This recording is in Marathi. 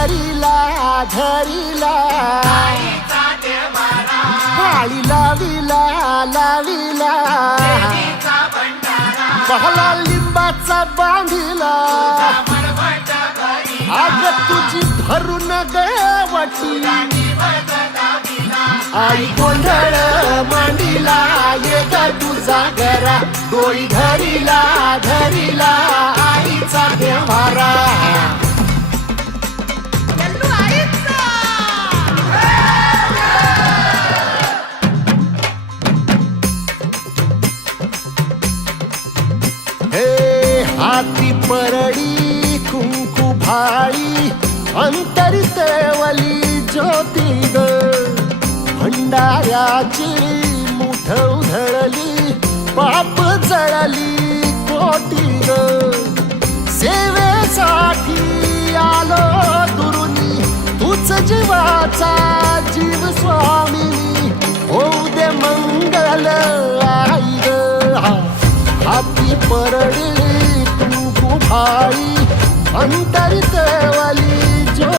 धरीला धरीला. लावीला लावीला लाविला. पहला लिंबाचा बांधिला. आग तुझी धरून गवटी आई गोंधळ मांडिला येत तुझा घरा डोळी धरीला धरीला. आईचा देवा. हाती परडी कुंकू भाळी अंतरी तेवली ज्योती ग भंडाऱ्याची मुठ उधळली पाप जळली कोटी ग सेवेसाठी आलो दुरुनी तूच जीवाचा जीव स्वामी होऊ दे मंगल आई ग हाती परडी कुंकू भाई अंतरित वाली.